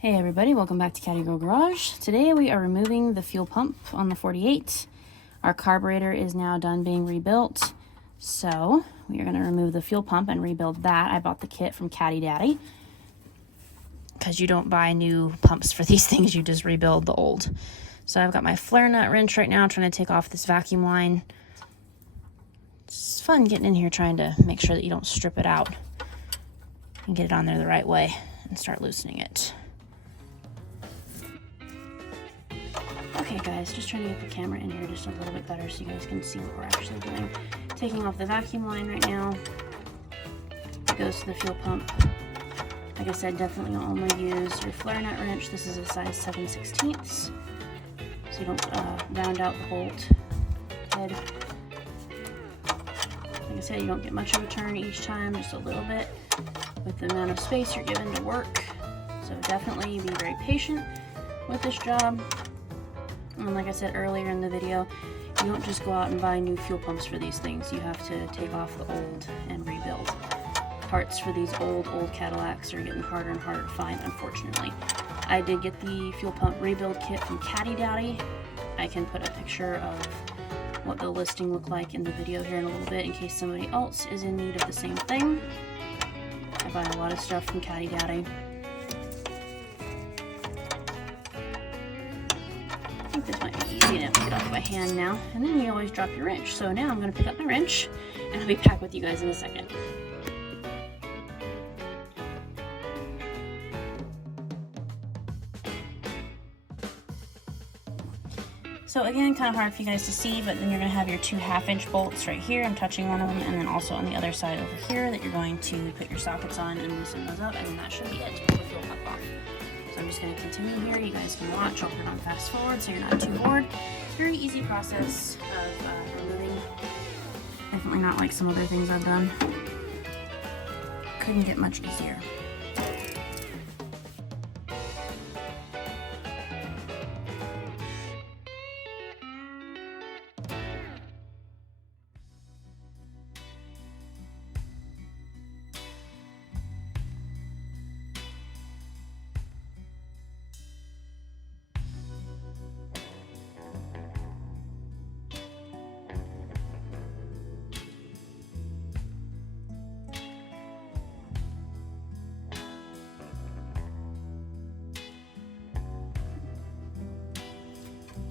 Hey everybody, welcome back to Caddy Girl Garage. Today we are removing the fuel pump on the 48. Our carburetor is now done being rebuilt, so we are going to remove the fuel pump and rebuild that. I bought the kit from Caddy because you don't buy new pumps for these things, you just rebuild the old. So I've got my flare nut wrench right now trying to take off this vacuum line. It's fun getting in here trying to make sure that you don't strip it out and get it on there the right way and start loosening it. Okay guys, just trying to get the camera in here just a little bit better so you guys can see what we're actually doing. Taking off the vacuum line right now. It goes to the fuel pump. Like I said, definitely only use your flare nut wrench. This is a size 7/16, so you don't round out the bolt head. Like I said, you don't get much of a turn each time, just a little bit with the amount of space you're given to work. So definitely be very patient with this job. And like I said earlier in the video, you don't just go out and buy new fuel pumps for these things. You have to take off the old and rebuild. Parts for these old Cadillacs are getting harder and harder to find, unfortunately. I did get the fuel pump rebuild kit from Caddy. I can put a picture of what the listing looked like in the video here in a little bit in case somebody else is in need of the same thing. I buy a lot of stuff from Caddy. I think this might be easy enough to get off by hand now. And then you always drop your wrench. So now I'm going to pick up my wrench and I'll be back with you guys in a second. So again, kind of hard for you guys to see, but then you're going to have your two 1/2-inch bolts right here. I'm touching one of them, and then also on the other side over here that you're going to put your sockets on and loosen those up, and then that should be it to pull the fuel pump off. So I'm just going to continue here. You guys can watch. I'll put it on fast forward so you're not too bored. Very easy process of removing. Definitely not like some other things I've done. Couldn't get much easier.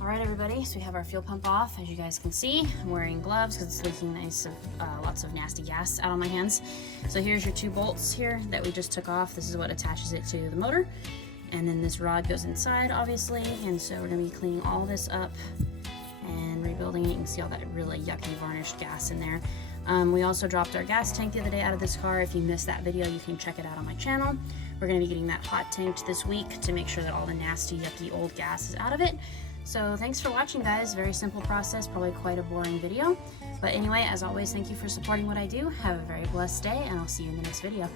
Alright everybody, so we have our fuel pump off. As you guys can see, I'm wearing gloves because it's leaking lots of nasty gas out on my hands. So here's your two bolts here that we just took off. This is what attaches it to the motor. And then this rod goes inside, obviously. And so we're going to be cleaning all this up and rebuilding it. You can see all that really yucky varnished gas in there. We also dropped our gas tank the other day out of this car. If you missed that video, you can check it out on my channel. We're going to be getting that hot tanked this week to make sure that all the nasty, yucky old gas is out of it. So thanks for watching, guys. Very simple process, probably quite a boring video. But anyway, as always, thank you for supporting what I do. Have a very blessed day, and I'll see you in the next video.